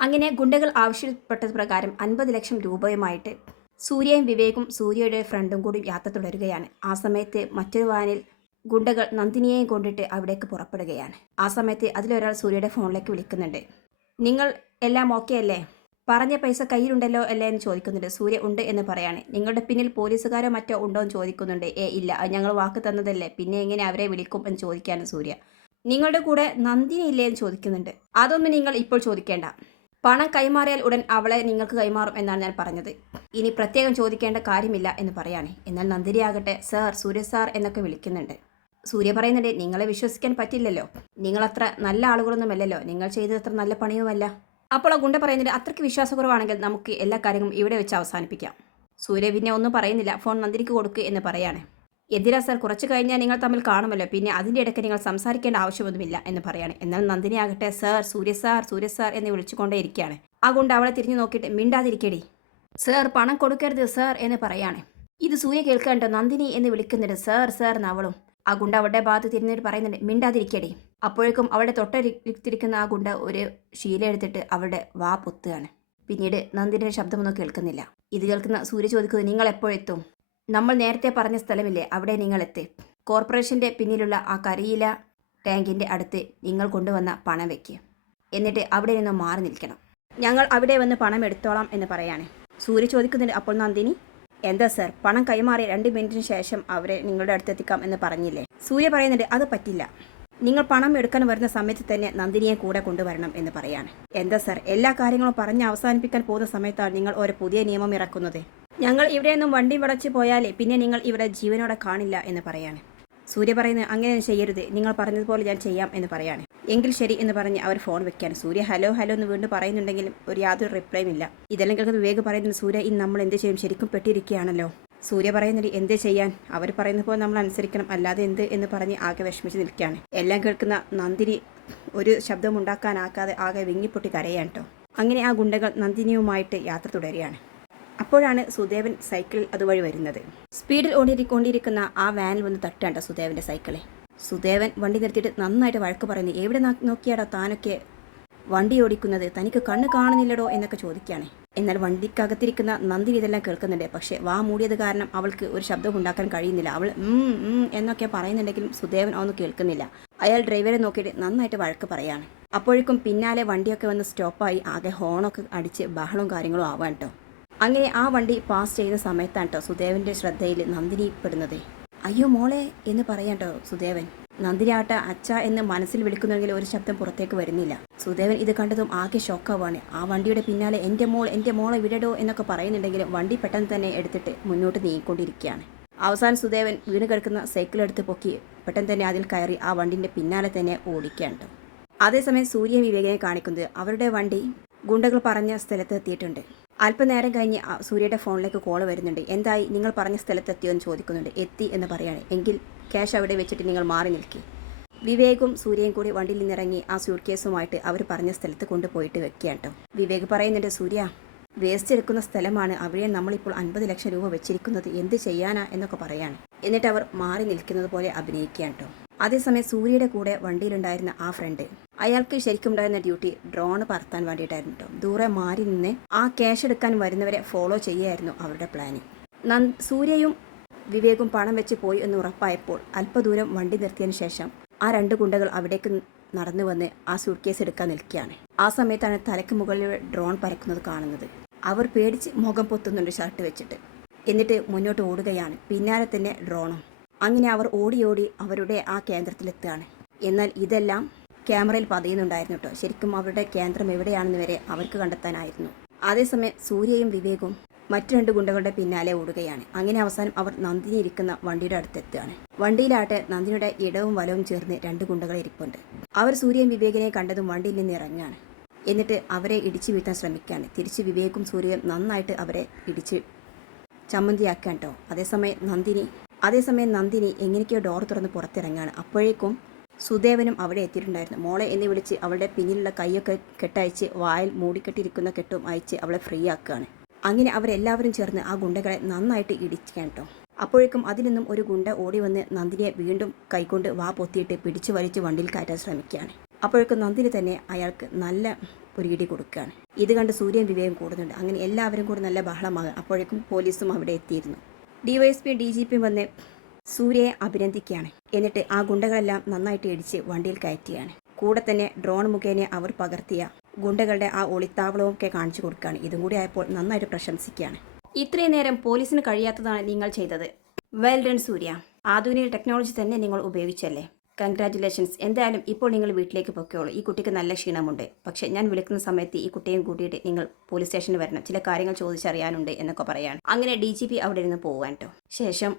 അങ്ങനെ ഗുണ്ടകൾ ആവശ്യപ്പെട്ടത് പ്രകാരം അൻപത് ലക്ഷം രൂപയുമായിട്ട് സൂര്യയും വിവേകും സൂര്യയുടെ ഫ്രണ്ടും കൂടി യാത്ര തുടരുകയാണ്. ആ സമയത്ത് മറ്റൊരു വാനിൽ ഗുണ്ടകൾ നന്ദിനിയെയും കൊണ്ടിട്ട് അവിടേക്ക് പുറപ്പെടുകയാണ്. ആ സമയത്ത് അതിലൊരാൾ സൂര്യയുടെ ഫോണിലേക്ക് വിളിക്കുന്നുണ്ട്. നിങ്ങൾ എല്ലാം ഓക്കെ അല്ലേ? പറഞ്ഞ പൈസ കയ്യിലുണ്ടല്ലോ അല്ലേ എന്ന് ചോദിക്കുന്നുണ്ട്. സൂര്യ ഉണ്ട് എന്ന് പറയാണ്. നിങ്ങളുടെ പിന്നിൽ പോലീസുകാരോ മറ്റോ ഉണ്ടോ എന്ന് ചോദിക്കുന്നുണ്ട്. ഏ ഇല്ല. അത് ഞങ്ങൾ വാക്ക് തന്നതല്ലേ? പിന്നെ എങ്ങനെ അവരെ വിളിക്കും എന്ന് ചോദിക്കാണ് സൂര്യ. നിങ്ങളുടെ കൂടെ നന്ദിനി ഇല്ലേ എന്ന് ചോദിക്കുന്നുണ്ട്. അതൊന്നും നിങ്ങൾ ഇപ്പോൾ ചോദിക്കേണ്ട. പണം കൈമാറിയാൽ ഉടൻ അവളെ നിങ്ങൾക്ക് കൈമാറും എന്നാണ് ഞാൻ പറഞ്ഞത്. ഇനി പ്രത്യേകം ചോദിക്കേണ്ട കാര്യമില്ല എന്ന് പറയാണ്. എന്നാൽ നന്ദിരിയാകട്ടെ സാർ സൂര്യ സാർ എന്നൊക്കെ വിളിക്കുന്നുണ്ട്. സൂര്യ പറയുന്നുണ്ട് നിങ്ങളെ വിശ്വസിക്കാൻ പറ്റില്ലല്ലോ. നിങ്ങളത്ര നല്ല ആളുകളൊന്നുമല്ലല്ലോ നിങ്ങൾ ചെയ്തത് നല്ല പണിയുമല്ല. അപ്പോൾ ആ ഗുണ്ട പറയുന്നുണ്ട് അത്രയ്ക്ക് വിശ്വാസക്കുറവാണെങ്കിൽ നമുക്ക് എല്ലാ കാര്യങ്ങളും ഇവിടെ വെച്ച് അവസാനിപ്പിക്കാം. സൂര്യ പിന്നെ ഒന്നും പറയുന്നില്ല ഫോൺ നന്ദിനിക്ക് കൊടുക്കുക എന്ന് പറയാണ്. എന്തിനാ സാർ കുറച്ച് കഴിഞ്ഞാൽ നിങ്ങൾ തമ്മിൽ കാണുമല്ലോ. പിന്നെ അതിന്റെ ഇടയ്ക്ക് നിങ്ങൾ സംസാരിക്കേണ്ട ആവശ്യമൊന്നുമില്ല എന്ന് പറയാണ്. എന്നാൽ നന്ദിനി ആകട്ടെ sir Surya sir Surya sir എന്ന് വിളിച്ചുകൊണ്ടേ ഇരിക്കുകയാണ്. ആ ഗുണ്ട അവളെ തിരിഞ്ഞു നോക്കിയിട്ട് മിണ്ടാതിരിക്കടി. സാർ പണം കൊടുക്കരുത് സാർ എന്ന് പറയാണ്. ഇത് സൂര്യ കേൾക്കാണ്ടോ നന്ദിനി എന്ന് വിളിക്കുന്നുണ്ട്. സാർ സാർ എന്നവളും ആ ഗുണ്ട അവളുടെ ഭാഗത്ത് തിരിഞ്ഞിട്ട് പറയുന്നുണ്ട് മിണ്ടാതിരിക്കടി. അപ്പോഴേക്കും അവളുടെ തൊട്ടരിത്തിരിക്കുന്ന ആ ഗുണ്ട ഒരു ശീല എടുത്തിട്ട് അവളുടെ വാ പൊത്തുകയാണ്. പിന്നീട് നന്ദിനിയുടെ ശബ്ദമൊന്നും കേൾക്കുന്നില്ല. ഇത് കേൾക്കുന്ന സൂര്യ ചോദിക്കുന്നത് നിങ്ങൾ എപ്പോഴെത്തും? നമ്മൾ നേരത്തെ പറഞ്ഞ സ്ഥലമില്ലേ? അവിടെ നിങ്ങൾ എത്തി കോർപ്പറേഷന്റെ പിന്നിലുള്ള ആ കരിയില ടാങ്കിന്റെ അടുത്ത് നിങ്ങൾ കൊണ്ടുവന്ന പണം വയ്ക്കുക എന്നിട്ട് അവിടെ നിന്ന് മാറി നിൽക്കണം. ഞങ്ങൾ അവിടെ വന്ന് പണം എടുത്തോളാം എന്ന് പറയാണ്. സൂര്യ ചോദിക്കുന്നുണ്ട് അപ്പോൾ നന്ദിനി? എന്താ സർ പണം കൈമാറി രണ്ട് മിനിറ്റിന് ശേഷം അവരെ നിങ്ങളുടെ അടുത്തെത്തിക്കാം എന്ന് പറഞ്ഞില്ലേ? സൂര്യ പറയുന്നുണ്ട് അത് പറ്റില്ല. നിങ്ങൾ പണം എടുക്കാൻ വരുന്ന സമയത്ത് തന്നെ നന്ദിനിയെ കൂടെ കൊണ്ടുവരണം എന്ന് പറയാണ്. എന്താ സർ എല്ലാ കാര്യങ്ങളും പറഞ്ഞ് അവസാനിപ്പിക്കാൻ പോകുന്ന സമയത്താണ് നിങ്ങൾ ഒരു പുതിയ നിയമം ഇറക്കുന്നത്? ഞങ്ങൾ ഇവിടെ നിന്നും വണ്ടി വടച്ച് പോയാലേ പിന്നെ നിങ്ങൾ ഇവിടെ ജീവനോടെ കാണില്ല എന്ന് പറയാണ്. സൂര്യ പറയുന്നത് അങ്ങനെ ചെയ്യരുത്. നിങ്ങൾ പറഞ്ഞതുപോലെ ഞാൻ ചെയ്യാം എന്ന് പറയാണ്. എങ്കിൽ ശരി എന്ന് പറഞ്ഞ് അവർ ഫോൺ വെക്കാൻ സൂര്യ ഹലോ ഹലോ എന്ന് വീണ്ടും പറയുന്നുണ്ടെങ്കിലും ഒരു യാതൊരു റിപ്ലൈയും ഇല്ല. ഇതെല്ലാം കേൾക്കുന്ന വിവേക് പറയുന്നത് സൂര്യ ഇന്ന് നമ്മൾ എന്ത് ചെയ്യും? ശരിക്കും പെട്ടിരിക്കുകയാണല്ലോ. സൂര്യ പറയുന്നത് എന്ത് ചെയ്യാൻ? അവർ പറയുന്ന പോലെ നമ്മൾ അനുസരിക്കണം അല്ലാതെ എന്ത് എന്ന് പറഞ്ഞ് ആകെ വിഷമിച്ച് നിൽക്കുകയാണ്. എല്ലാം കേൾക്കുന്ന നന്ദിനി ഒരു ശബ്ദം ഉണ്ടാക്കാനാക്കാതെ ആകെ വിങ്ങിപ്പൊട്ടി കരയാണ് കേട്ടോ. അങ്ങനെ ആ ഗുണ്ടകൾ നന്ദിനിയുമായിട്ട് യാത്ര തുടരുകയാണ്. അപ്പോഴാണ് സുദേവൻ സൈക്കിൾ അതുവഴി വരുന്നത്. സ്പീഡിൽ ഓടിക്കൊണ്ടിരിക്കുന്ന ആ വാനിൽ വന്ന് തട്ടാണ്ട സുദേവന്റെ സൈക്കിളെ. സുദേവൻ വണ്ടി നിർത്തിയിട്ട് നന്നായിട്ട് വഴക്ക് പറയുന്നു. എവിടെ നോക്കിയാടോ താനൊക്കെ വണ്ടി ഓടിക്കുന്നത്? തനിക്ക് കണ്ണ് കാണുന്നില്ലടോ? എന്നൊക്കെ ചോദിക്കുകയാണ്. എന്നാൽ വണ്ടിക്കകത്തിരിക്കുന്ന നന്ദി ഇതെല്ലാം കേൾക്കുന്നുണ്ട്. പക്ഷേ വാ മൂടിയത് കാരണം അവൾക്ക് ഒരു ശബ്ദം ഉണ്ടാക്കാൻ കഴിയുന്നില്ല. അവൾ എന്നൊക്കെ പറയുന്നുണ്ടെങ്കിലും സുദേവൻ അതൊന്നും കേൾക്കുന്നില്ല. അയാൾ ഡ്രൈവറെ നോക്കിയിട്ട് നന്നായിട്ട് വഴക്ക് പറയാണ് അപ്പോഴേക്കും പിന്നാലെ വണ്ടിയൊക്കെ വന്ന് സ്റ്റോപ്പായി. ആകെ ഹോണൊക്കെ അടിച്ച് ബഹളവും കാര്യങ്ങളും ആവാൻ കേട്ടോ. അങ്ങനെ ആ വണ്ടി പാസ് ചെയ്ത സമയത്താണ് കേട്ടോ സുദേവന്റെ ശ്രദ്ധയിൽ നന്ദിനി പെടുന്നത്. അയ്യോ മോളെ എന്ന് പറയാൻ കേട്ടോ സുദേവൻ. നന്ദിനി ആട്ട അച്ഛ എന്ന് മനസ്സിൽ വിളിക്കുന്നെങ്കിൽ ഒരു ശബ്ദം പുറത്തേക്ക് വരുന്നില്ല. സുദേവൻ ഇത് കണ്ടതും ആകെ ഷോക്കാവാണ്. ആ വണ്ടിയുടെ പിന്നാലെ എന്റെ മോൾ എന്റെ മോളെ വിടടോ എന്നൊക്കെ പറയുന്നുണ്ടെങ്കിലും വണ്ടി പെട്ടെന്ന് തന്നെ എടുത്തിട്ട് മുന്നോട്ട് നീങ്ങിക്കൊണ്ടിരിക്കുകയാണ്. അവസാനം സുദേവൻ വീണ് കിടക്കുന്ന സൈക്കിൾ എടുത്ത് പൊക്കി പെട്ടെന്ന് തന്നെ അതിൽ കയറി ആ വണ്ടിന്റെ പിന്നാലെ തന്നെ ഓടിക്കുകയാണ് അതേസമയം സൂര്യ വിവേകനെ കാണിക്കുന്നത് അവരുടെ വണ്ടി ഗുണ്ടകൾ പറഞ്ഞ സ്ഥലത്ത് എത്തിയിട്ടുണ്ട്. അല്പനേരം കഴിഞ്ഞ് സൂര്യയുടെ ഫോണിലേക്ക് കോൾ വരുന്നുണ്ട്. എന്തായി? നിങ്ങൾ പറഞ്ഞ സ്ഥലത്ത് എത്തിയോ എന്ന് ചോദിക്കുന്നുണ്ട്. എത്തി എന്ന് പറയാണ്. എങ്കിൽ ക്യാഷ് അവിടെ വെച്ചിട്ട് നിങ്ങൾ മാറി നിൽക്കി. വിവേകും സൂര്യയും കൂടി വണ്ടിയിൽ നിന്നിറങ്ങി ആ സ്യൂട്ട് കേസുമായിട്ട് അവർ പറഞ്ഞ സ്ഥലത്ത് കൊണ്ടുപോയിട്ട് വെക്കുകയാണ് കേട്ടോ. വിവേക് പറയുന്നുണ്ട് സൂര്യ വേസ്റ്റ് എടുക്കുന്ന സ്ഥലമാണ്. അവിടെ നമ്മളിപ്പോൾ അൻപത് ലക്ഷം രൂപ വെച്ചിരിക്കുന്നത്. എന്ത് ചെയ്യാനാ? എന്നൊക്കെ പറയാണ്. എന്നിട്ട് അവർ മാറി നിൽക്കുന്നത് പോലെ അഭിനയിക്കുകയാണ് കേട്ടോ. അതേസമയം സൂര്യയുടെ കൂടെ വണ്ടിയിലുണ്ടായിരുന്ന ആ ഫ്രണ്ട് അയാൾക്ക് ശരിക്കും ഉണ്ടായിരുന്ന ഡ്യൂട്ടി ഡ്രോൺ പറത്താൻ വേണ്ടിയിട്ടായിരുന്നു കേട്ടോ ദൂരെ മാറി നിന്ന് ആ ക്യാഷ് എടുക്കാൻ വരുന്നവരെ ഫോളോ ചെയ്യുകയായിരുന്നു അവരുടെ പ്ലാനിങ് നൻ സൂര്യയും വിവേകും പണം വെച്ച് പോയി എന്ന് ഉറപ്പായപ്പോൾ അല്പദൂരം വണ്ടി നിർത്തിയതിനു ശേഷം ആ രണ്ട് ഗുണ്ടകൾ അവിടേക്ക് നടന്നു വന്ന് ആ സൂട്ട് കേസ് എടുക്കാൻ നിൽക്കുകയാണ്. ആ സമയത്താണ് തലയ്ക്ക് മുകളിൽ ഡ്രോൺ പരക്കുന്നത് കാണുന്നത്. അവർ പേടിച്ച് മുഖം പൊത്തുന്നുണ്ട് ഷർട്ട് വെച്ചിട്ട്. എന്നിട്ട് മുന്നോട്ട് ഓടുകയാണ്. പിന്നാലെ തന്നെ ഡ്രോണും അങ്ങനെ അവർ ഓടി ഓടി അവരുടെ ആ കേന്ദ്രത്തിലെത്തുകയാണ്. എന്നാൽ ഇതെല്ലാം ക്യാമറയിൽ പതിയുന്നുണ്ടായിരുന്നു കേട്ടോ. ശരിക്കും അവരുടെ കേന്ദ്രം എവിടെയാണെന്ന് വരെ അവർക്ക് കണ്ടെത്താനായിരുന്നു. അതേസമയം സൂര്യയും വിവേകും മറ്റു രണ്ട് ഗുണ്ടകളുടെ പിന്നാലെ ഓടുകയാണ്. അങ്ങനെ അവസാനം അവർ നന്ദിനി ഇരിക്കുന്ന വണ്ടിയുടെ അടുത്തെത്തുകയാണ്. വണ്ടിയിലാട്ടെ നന്ദിനിയുടെ ഇടവും വലവും ചേർന്ന് രണ്ട് ഗുണ്ടകൾ ഇരിപ്പുണ്ട്. അവർ സൂര്യൻ വിവേകിനെ കണ്ടതും വണ്ടിയിൽ നിന്ന് ഇറങ്ങുകയാണ്. എന്നിട്ട് അവരെ ഇടിച്ചു വീഴ്ത്താൻ ശ്രമിക്കുകയാണ്. തിരിച്ച് വിവേകും സൂര്യയും നന്നായിട്ട് അവരെ ഇടിച്ച് ചമ്മന്തിയാക്കാൻ കേട്ടോ. അതേസമയം നന്ദിനി അതേസമയം നന്ദിനി എങ്ങനെയൊക്കെയോ ഡോർ തുറന്ന് പുറത്തിറങ്ങുകയാണ്. അപ്പോഴേക്കും സുദേവനും അവിടെ എത്തിയിട്ടുണ്ടായിരുന്നു. മോളെ എന്ന് വിളിച്ച് അവളുടെ പിന്നിലുള്ള കൈയൊക്കെ കെട്ടയച്ച് വായിൽ മൂടിക്കെട്ടിരിക്കുന്ന കെട്ടും അയച്ച് അവളെ ഫ്രീ ആക്കുകയാണ്. അങ്ങനെ അവരെല്ലാവരും ചേർന്ന് ആ ഗുണ്ടകളെ നന്നായിട്ട് ഇടിക്കാൻ കേട്ടോ അപ്പോഴേക്കും അതിൽ നിന്നും ഒരു ഗുണ്ട ഓടി വന്ന് നന്ദിനിയെ വീണ്ടും കൈകൊണ്ട് വാ പൊത്തിയിട്ട് പിടിച്ചു വലിച്ച് വണ്ടിയിൽ കയറ്റാൻ ശ്രമിക്കുകയാണ്. അപ്പോഴേക്കും നന്ദിനി തന്നെ അയാൾക്ക് നല്ല ഒരു ഇടി കൊടുക്കുകയാണ്. ഇത് കണ്ട് സൂര്യൻ വിവേകം കൂടുന്നുണ്ട്. അങ്ങനെ എല്ലാവരും കൂടി നല്ല ബഹളമാകും. അപ്പോഴേക്കും പോലീസും അവിടെ എത്തിയിരുന്നു. ഡിവൈഎസ്പി ഡി ജി പി വന്ന് സൂര്യയെ അഭിനന്ദിക്കുകയാണ്. എന്നിട്ട് ആ ഗുണ്ടകളെല്ലാം നന്നായിട്ട് ഇടിച്ച് വണ്ടിയിൽ കയറ്റുകയാണ്. കൂടെ തന്നെ ഡ്രോൺ മുഖേന അവർ പകർത്തിയ ഗുണ്ടകളുടെ ആ ഒളിത്താവളവും ഒക്കെ കാണിച്ചു കൊടുക്കുകയാണ്. ഇതും കൂടി ആയപ്പോൾ നന്നായിട്ട് പ്രശംസിക്കുകയാണ്. ഇത്രയും നേരം പോലീസിന് കഴിയാത്തതാണ് നിങ്ങൾ ചെയ്തത്. Well done Surya. ആധുനിക ടെക്നോളജി തന്നെ നിങ്ങൾ ഉപയോഗിച്ചല്ലേ? കൺഗ്രാറ്റുലേഷൻസ്. എന്തായാലും ഇപ്പോൾ നിങ്ങൾ വീട്ടിലേക്ക് പൊക്കോളൂ ഈ കുട്ടിക്ക് നല്ല ക്ഷീണമുണ്ട്. പക്ഷേ ഞാൻ വിളിക്കുന്ന സമയത്ത് ഈ കുട്ടിയും കൂട്ടിയിട്ട് നിങ്ങൾ പോലീസ് സ്റ്റേഷനിൽ വരണം. ചില കാര്യങ്ങൾ ചോദിച്ചറിയാനുണ്ട് എന്നൊക്കെ പറയാണ്. അങ്ങനെ ഡി ജി പി അവിടെ നിന്ന് പോകാൻ കേട്ടോ ശേഷം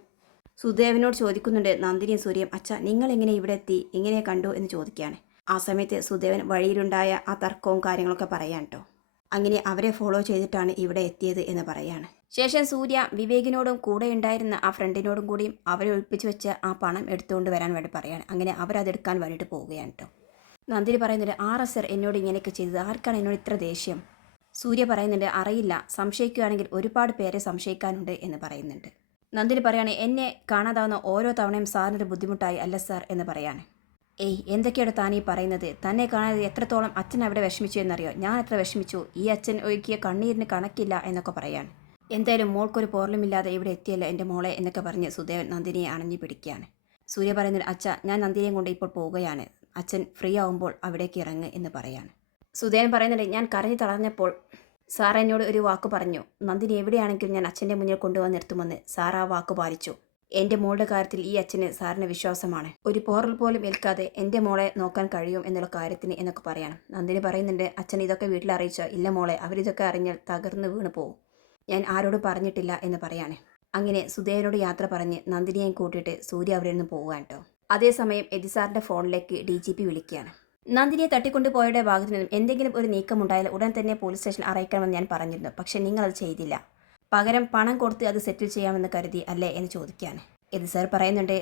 സുദേവനോട് ചോദിക്കുന്നുണ്ട് നന്ദിനിയും സൂര്യം അച്ഛ നിങ്ങൾ എങ്ങനെ ഇവിടെ എത്തി? എങ്ങനെ കണ്ടു? എന്ന് ചോദിക്കുകയാണ്. ആ സമയത്ത് സുദേവൻ വഴിയിലുണ്ടായ ആ തർക്കവും കാര്യങ്ങളൊക്കെ പറയാൻ കേട്ടോ അങ്ങനെ അവരെ ഫോളോ ചെയ്തിട്ടാണ് ഇവിടെ എത്തിയത് എന്ന് പറയാണ്. ശേഷം സൂര്യ വിവേകിനോടും കൂടെ ഉണ്ടായിരുന്ന ആ ഫ്രണ്ടിനോടും കൂടിയും അവരെ ഒഴിപ്പിച്ച് വെച്ച ആ പണം എടുത്തുകൊണ്ട് വരാൻ വേണ്ടി പറയാണ്. അങ്ങനെ അവരതെടുക്കാൻ വേണ്ടിയിട്ട് പോവുകയാണ് കേട്ടോ നന്ദിനി പറയുന്നുണ്ട് ആർ എസ് എന്നോട് ഇങ്ങനെയൊക്കെ ചെയ്തത്? ആർക്കാണ് എന്നോട് ഇത്ര ദേഷ്യം? സൂര്യ പറയുന്നുണ്ട് അറിയില്ല. സംശയിക്കുകയാണെങ്കിൽ ഒരുപാട് പേരെ സംശയിക്കാനുണ്ട് എന്ന് പറയുന്നുണ്ട്. നന്ദിനി പറയാണ് എന്നെ കാണാതാവുന്ന ഓരോ തവണയും സാറിനൊരു ബുദ്ധിമുട്ടായി അല്ല സാർ എന്ന് പറയാണ്. ഏയ് എന്തൊക്കെയാണ് താൻ ഈ പറയുന്നത്? തന്നെ കാണാതെ എത്രത്തോളം അച്ഛൻ അവിടെ വിഷമിച്ചു എന്നറിയോ? ഞാൻ എത്ര വിഷമിച്ചു? ഈ അച്ഛൻ ഒഴുക്കിയ കണ്ണീരിന് കണക്കില്ല എന്നൊക്കെ പറയാൻ എന്തായാലും മോൾക്കൊരു പോർലുമില്ലാതെ ഇവിടെ എത്തിയല്ലോ എന്റെ മോളെ എന്നൊക്കെ പറഞ്ഞ് സുദേവൻ നന്ദിനിയെ അണഞ്ഞു പിടിക്കുകയാണ്. സൂര്യ പറയുന്നത് അച്ഛ ഞാൻ നന്ദിനിയെ കൊണ്ട് ഇപ്പോൾ പോവുകയാണ് അച്ഛൻ ഫ്രീ ആവുമ്പോൾ അവിടേക്ക് ഇറങ്ങ് എന്ന് പറയാണ്. സുദേവൻ പറയുന്നുണ്ട് ഞാൻ കരഞ്ഞു തളർന്നപ്പോൾ സാർ എന്നോട് ഒരു വാക്ക് പറഞ്ഞു. നന്ദിനി എവിടെയാണെങ്കിലും ഞാൻ അച്ഛന്റെ മുന്നിൽ കൊണ്ടുവന്ന് നിർത്തുമെന്ന് സാർ ആ വാക്ക് പാലിച്ചു. എന്റെ മോളുടെ കാര്യത്തിൽ ഈ അച്ഛന് സാറിന് വിശ്വാസമാണ്. ഒരു പോറൽ പോലും ഏൽക്കാതെ എന്റെ മോളെ നോക്കാൻ കഴിയും എന്നുള്ള കാര്യത്തിന് എന്നൊക്കെ പറയണം. നന്ദിനി പറയുന്നുണ്ട് അച്ഛൻ ഇതൊക്കെ വീട്ടിൽ അറിയിച്ചോ? ഇല്ല മോളെ അവരിതൊക്കെ അറിഞ്ഞാൽ തകർന്ന് വീണ് പോകും ഞാൻ ആരോടും പറഞ്ഞിട്ടില്ല എന്ന് പറയാണ്. അങ്ങനെ സുദേവനോട് യാത്ര പറഞ്ഞ് നന്ദിനിയെയും കൂട്ടിയിട്ട് സൂര്യ അവിടെ നിന്ന് പോവുകയാണ് കേട്ടോ. അതേസമയം എതിസാറിന്റെ ഫോണിലേക്ക് ഡി ജി പി വിളിക്കുകയാണ്. നന്ദിനിയെ തട്ടിക്കൊണ്ടുപോയയുടെ ഭാഗത്തു നിന്നും എന്തെങ്കിലും ഒരു നീക്കമുണ്ടായാൽ ഉടൻ തന്നെ പോലീസ് സ്റ്റേഷൻ അറിയിക്കണമെന്ന് ഞാൻ പറഞ്ഞിരുന്നു. പക്ഷേ അത് ചെയ്തില്ല. പകരം പണം കൊടുത്ത് അത് സെറ്റിൽ ചെയ്യാമെന്ന് കരുതി അല്ലേ എന്ന് ചോദിക്കുകയാണ്. ഇത് സാർ പറയുന്നുണ്ട്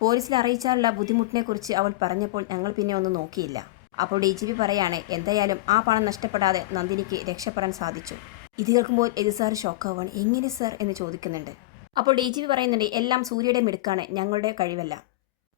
പോലീസിൽ അറിയിച്ചാലുള്ള ബുദ്ധിമുട്ടിനെക്കുറിച്ച് അവൾ പറഞ്ഞപ്പോൾ ഞങ്ങൾ പിന്നെ ഒന്നും നോക്കിയില്ല. അപ്പോൾ ഡി ജി പി പറയാണ് എന്തായാലും ആ പണം നഷ്ടപ്പെടാതെ നന്ദിനിക്ക് രക്ഷപ്പെടാൻ സാധിച്ചു. ഇത് കേൾക്കുമ്പോൾ ഇത് സാർ ഷോക്കാവാണ് എങ്ങനെ സാർ എന്ന് ചോദിക്കുന്നുണ്ട്. അപ്പോൾ ഡി ജി പി പറയുന്നുണ്ട് എല്ലാം സൂര്യയുടെ മിടുക്കാണ്. ഞങ്ങളുടെ കഴിവല്ല.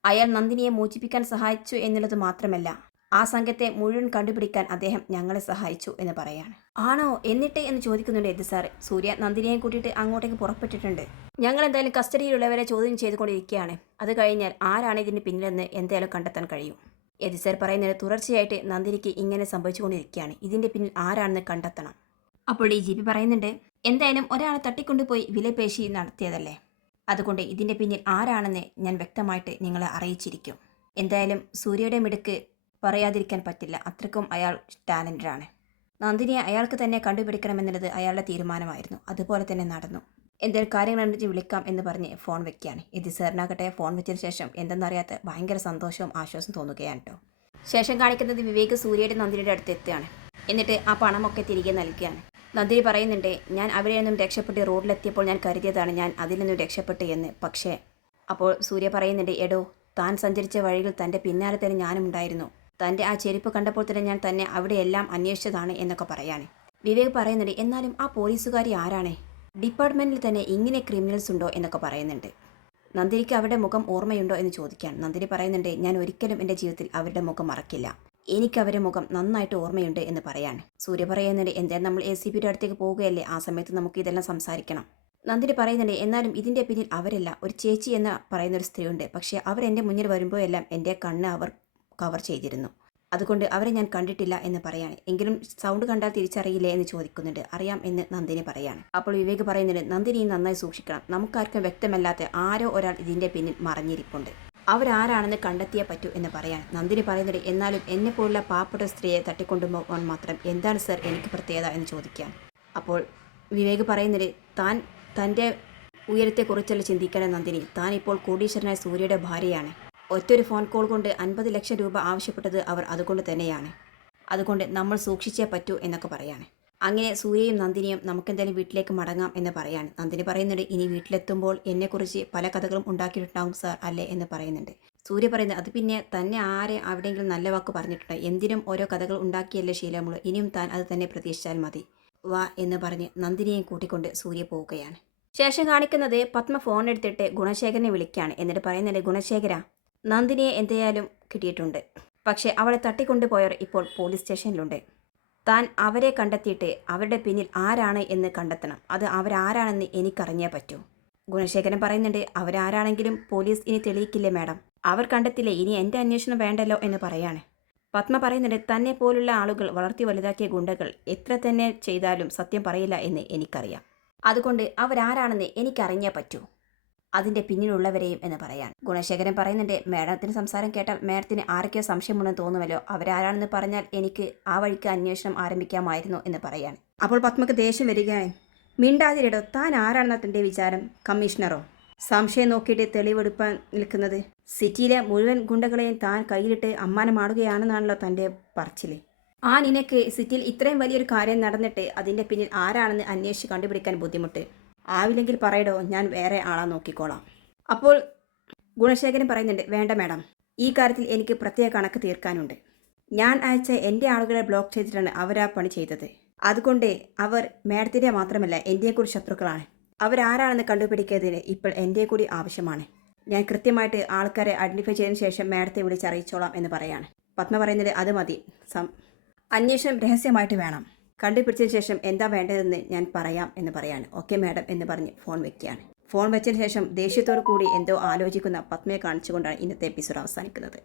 അയാൾ നന്ദിനിയെ മോചിപ്പിക്കാൻ സഹായിച്ചു എന്നുള്ളത് മാത്രമല്ല ആ സംഘത്തെ മുഴുവൻ കണ്ടുപിടിക്കാൻ അദ്ദേഹം ഞങ്ങളെ സഹായിച്ചു എന്ന് പറയാണ്. ആണോ? എന്നിട്ട് എന്ന് ചോദിക്കുന്നുണ്ട് എന്ത് സാർ സൂര്യ നന്ദിനിയെ കൂട്ടിയിട്ട് അങ്ങോട്ടേക്ക് പുറപ്പെട്ടിട്ടുണ്ട്. ഞങ്ങൾ എന്തായാലും കസ്റ്റഡിയിലുള്ളവരെ ചോദ്യം ചെയ്തുകൊണ്ടിരിക്കുകയാണ്. അത് കഴിഞ്ഞാൽ ആരാണ് ഇതിന് പിന്നിലെന്ന് എന്തായാലും കണ്ടെത്താൻ കഴിയും. എതി സാർ പറയുന്നത് തുടർച്ചയായിട്ട് നന്ദിനിക്ക് ഇങ്ങനെ സംഭവിച്ചുകൊണ്ടിരിക്കുകയാണ്. ഇതിന്റെ പിന്നിൽ ആരാണെന്ന് കണ്ടെത്തണം. അപ്പോൾ ഈ ജി പി പറയുന്നുണ്ട് എന്തായാലും ഒരാളെ തട്ടിക്കൊണ്ടുപോയി വിലപേശി നടത്തിയതല്ലേ? അതുകൊണ്ട് ഇതിന്റെ പിന്നിൽ ആരാണെന്ന് ഞാൻ വ്യക്തമായിട്ട് നിങ്ങളെ അറിയിച്ചിരിക്കും. എന്തായാലും സൂര്യയുടെ മിടുക്ക് പറയാതിരിക്കാൻ പറ്റില്ല. അത്രക്കും അയാൾ ടാലന്റഡാണ് നന്ദിനിയെ അയാൾക്ക് തന്നെ കണ്ടുപിടിക്കണമെന്നുള്ളത് അയാളുടെ തീരുമാനമായിരുന്നു. അതുപോലെ തന്നെ നടന്നു. എന്തെങ്കിലും കാര്യങ്ങൾ ഉണ്ടെങ്കിൽ വിളിക്കാം എന്ന് പറഞ്ഞ് ഫോൺ വെക്കുകയാണ്. ഇത് സാറിനാകട്ടെ ഫോൺ വെച്ചതിന് ശേഷം എന്തെന്നറിയാത്ത ഭയങ്കര സന്തോഷവും ആശ്വാസം തോന്നുകയാണ് കേട്ടോ. ശേഷം കാണിക്കുന്നത് വിവേക് സൂര്യയുടെ നന്ദിനിയുടെ അടുത്ത് എത്തുകയാണ്. എന്നിട്ട് ആ പണമൊക്കെ തിരികെ നൽകുകയാണ്. നന്ദിനി പറയുന്നുണ്ട് ഞാൻ അവിടെ നിന്നും രക്ഷപ്പെട്ട് റോഡിലെത്തിയപ്പോൾ ഞാൻ കരുതിയതാണ് ഞാൻ അതിൽ നിന്നും രക്ഷപ്പെട്ടു എന്ന്. പക്ഷേ അപ്പോൾ സൂര്യ പറയുന്നുണ്ട് എടോ താൻ സഞ്ചരിച്ച വഴിയിൽ തന്റെ പിന്നാലെ തന്നെ ഞാനും ഉണ്ടായിരുന്നു. തന്റെ ആ ചെരുപ്പ് കണ്ടപ്പോൾ തന്നെ ഞാൻ തന്നെ അവിടെയെല്ലാം അന്വേഷിച്ചതാണ് എന്നൊക്കെ പറയാണ്. വിവേക് പറയുന്നുണ്ട് എന്നാലും ആ പോലീസുകാരി ആരാണ്? ഡിപ്പാർട്ട്മെന്റിൽ തന്നെ ഇങ്ങനെ ക്രിമിനൽസ് ഉണ്ടോ? എന്നൊക്കെ പറയുന്നുണ്ട്. നന്ദിനിക്ക് അവരുടെ മുഖം ഓർമ്മയുണ്ടോ എന്ന് ചോദിക്കാൻ നന്ദിനി പറയുന്നുണ്ട് ഞാൻ ഒരിക്കലും എന്റെ ജീവിതത്തിൽ അവരുടെ മുഖം മറക്കില്ല. എനിക്ക് അവരുടെ മുഖം നന്നായിട്ട് ഓർമ്മയുണ്ട് എന്ന് പറയാണ് സൂര്യ പറയുന്നുണ്ട് എന്തായാലും നമ്മൾ എ സി പിയുടെ അടുത്തേക്ക് പോവുകയല്ലേ ആ സമയത്ത് നമുക്ക് ഇതെല്ലാം സംസാരിക്കണം. നന്ദിനി പറയുന്നുണ്ട് എന്നാലും ഇതിന്റെ പിന്നിൽ അവരല്ല. ഒരു ചേച്ചി എന്ന് പറയുന്ന ഒരു സ്ത്രീയുണ്ട്. പക്ഷേ അവർ എന്റെ മുന്നിൽ വരുമ്പോഴെല്ലാം എന്റെ കണ്ണ് അവർ കവർ ചെയ്തിരുന്നു. അതുകൊണ്ട് അവരെ ഞാൻ കണ്ടിട്ടില്ല എന്ന് പറയാണ്. എങ്കിലും സൗണ്ട് കണ്ടാൽ തിരിച്ചറിയില്ലേ എന്ന് ചോദിക്കുന്നുണ്ട്. അറിയാം എന്ന് നന്ദിനി പറയാണ്. അപ്പോൾ വിവേക് പറയുന്നുണ്ട് നന്ദിനിയും നന്നായി സൂക്ഷിക്കണം. നമുക്കാർക്കും വ്യക്തമല്ലാത്ത ആരോ ഒരാൾ ഇതിന്റെ പിന്നിൽ മറഞ്ഞിരിപ്പുണ്ട്. അവരാരാണെന്ന് കണ്ടെത്തിയേ പറ്റൂ എന്ന് പറയാൻ. നന്ദിനി പറയുന്നത് എന്നാലും എന്നെപ്പോലുള്ള പാവപ്പെട്ട സ്ത്രീയെ തട്ടിക്കൊണ്ടുപോകാൻ മാത്രം എന്താണ് സർ എനിക്ക് പ്രത്യേകത എന്ന് ചോദിക്കാൻ? അപ്പോൾ വിവേക് പറയുന്നത് താൻ തന്റെ ഉയരത്തെക്കുറിച്ചല്ല ചിന്തിക്കേണ്ട നന്ദിനി. താൻ ഇപ്പോൾ കോടീശ്വരനായ സൂര്യയുടെ ഭാര്യയാണ്. ഒറ്റൊരു ഫോൺ കോൾ കൊണ്ട് അൻപത് ലക്ഷം രൂപ ആവശ്യപ്പെട്ടത് അവർ അതുകൊണ്ട് തന്നെയാണ്. അതുകൊണ്ട് നമ്മൾ സൂക്ഷിച്ചേ പറ്റൂ എന്നൊക്കെ പറയാണ്. അങ്ങനെ സൂര്യയും നന്ദിനിയും നമുക്കെന്തായാലും വീട്ടിലേക്ക് മടങ്ങാം എന്ന് പറയാണ്. നന്ദിനി പറയുന്നുണ്ട് ഇനി വീട്ടിലെത്തുമ്പോൾ എന്നെക്കുറിച്ച് പല കഥകളും ഉണ്ടാക്കിയിട്ടുണ്ടാകും സാർ അല്ലേ? എന്ന് പറയുന്നുണ്ട്. സൂര്യ പറയുന്നത് അത് പിന്നെ തന്നെ ആരെ അവിടെയെങ്കിലും നല്ല വാക്ക് പറഞ്ഞിട്ടുണ്ട്. എന്തിനും ഓരോ കഥകൾ ഉണ്ടാക്കിയല്ലേ ശീലമുള്ളൂ. ഇനിയും താൻ അത് തന്നെ പ്രതീക്ഷിച്ചാൽ മതി. വാ എന്ന് പറഞ്ഞ് നന്ദിനിയെയും കൂട്ടിക്കൊണ്ട് സൂര്യ പോവുകയാണ്. ശേഷം കാണിക്കുന്നത് പത്മ ഫോൺ എടുത്തിട്ട് ഗുണശേഖരനെ വിളിക്കുകയാണ് എന്നിട്ട് പറയുന്നുണ്ട് ഗുണശേഖര നന്ദിനിയെ എന്തായാലും കിട്ടിയിട്ടുണ്ട്. പക്ഷേ അവളെ തട്ടിക്കൊണ്ടുപോയവർ ഇപ്പോൾ പോലീസ് സ്റ്റേഷനിലുണ്ട്. താൻ അവരെ കണ്ടെത്തിയിട്ട് അവരുടെ പിന്നിൽ ആരാണ് എന്ന് കണ്ടെത്തണം. അത് അവരാരാണെന്ന് എനിക്കറിഞ്ഞേ പറ്റൂ. ഗുണശേഖരൻ പറയുന്നുണ്ട് അവരാരാണെങ്കിലും പോലീസ് ഇനി തെളിയിക്കില്ലേ മാഡം? അവർ കണ്ടെത്തില്ലേ? ഇനി എന്റെ അന്വേഷണം വേണ്ടല്ലോ എന്ന് പറയാണ്. പത്മ പറയുന്നുണ്ട് തന്നെ പോലുള്ള ആളുകൾ വളർത്തി വലുതാക്കിയ ഗുണ്ടകൾ എത്ര തന്നെ ചെയ്താലും സത്യം പറയില്ല എന്ന് എനിക്കറിയാം. അതുകൊണ്ട് അവരാരാണെന്ന് എനിക്കറിഞ്ഞേ പറ്റൂ. അതിന്റെ പിന്നിലുള്ളവരെയും എന്ന് പറയാൻ ഗുണശേഖരൻ പറയുന്നുണ്ട് മേഡത്തിന് സംസാരം കേട്ടാൽ മേഡത്തിന് ആരൊക്കെയോ സംശയമുണ്ടെന്ന് തോന്നുമല്ലോ. അവരാരാണെന്ന് പറഞ്ഞാൽ എനിക്ക് ആ വഴിക്ക് അന്വേഷണം ആരംഭിക്കാമായിരുന്നു എന്ന് പറയാൻ അപ്പോൾ പത്മക്ക് ദേഷ്യം വരികയാണ്. മിണ്ടാതിരിടോ താൻ ആരാണെന്ന തന്റെ വിചാരം? കമ്മീഷണറോ? സംശയം നോക്കിയിട്ട് തെളിവെടുപ്പാൻ നിൽക്കുന്നത്? സിറ്റിയിലെ മുഴുവൻ ഗുണ്ടകളെയും താൻ കയ്യിലിട്ട് അമ്മാനമാടുകയാണെന്നാണല്ലോ തന്റെ പറച്ചിൽ ആ നിനക്ക് സിറ്റിയിൽ ഇത്രയും വലിയൊരു കാര്യം നടന്നിട്ട് അതിന്റെ പിന്നിൽ ആരാണെന്ന് അന്വേഷിച്ച് കണ്ടുപിടിക്കാൻ ബുദ്ധിമുട്ട്? ആവില്ലെങ്കിൽ പറയടോ ഞാൻ വേറെ ആളാ നോക്കിക്കോളാം. അപ്പോൾ ഗുണശേഖരൻ പറയുന്നുണ്ട് വേണ്ട മാഡം ഈ കാര്യത്തിൽ എനിക്ക് പ്രത്യേക കണക്ക് തീർക്കാനുണ്ട്. ഞാൻ അയച്ച എന്റെ ആളുകളെ ബ്ലോക്ക് ചെയ്തിട്ടാണ് അവരാ പണി ചെയ്തത്. അതുകൊണ്ട് അവർ മാഡത്തിന്റെ മാത്രമല്ല എന്റെ കൂടി ശത്രുക്കളാണ്. അവരാരാണെന്ന് കണ്ടുപിടിക്കുന്നതിന് ഇപ്പോൾ എന്റെ കൂടി ആവശ്യമാണ്. ഞാൻ കൃത്യമായിട്ട് ആൾക്കാരെ ഐഡന്റിഫൈ ചെയ്തതിന് ശേഷം മാഡത്തെ വിളിച്ചറിയിച്ചോളാം എന്ന് പറയാണ്. പത്മ പറയുന്നത് അത് മതി. സം അന്വേഷണം രഹസ്യമായിട്ട് വേണം. കണ്ടുപിടിച്ചതിന് ശേഷം എന്താ വേണ്ടതെന്ന് ഞാൻ പറയാം എന്ന് പറയാണ്. ഓക്കെ മാഡം എന്ന് പറഞ്ഞ് ഫോൺ വെക്കുകയാണ്. ഫോൺ വെച്ചതിന് ശേഷം ദേഷ്യത്തോടു കൂടി എന്തോ ആലോചിക്കുന്ന പത്മയെ കാണിച്ചുകൊണ്ടാണ് ഇന്നത്തെ എപ്പിസോഡ് അവസാനിക്കുന്നത്.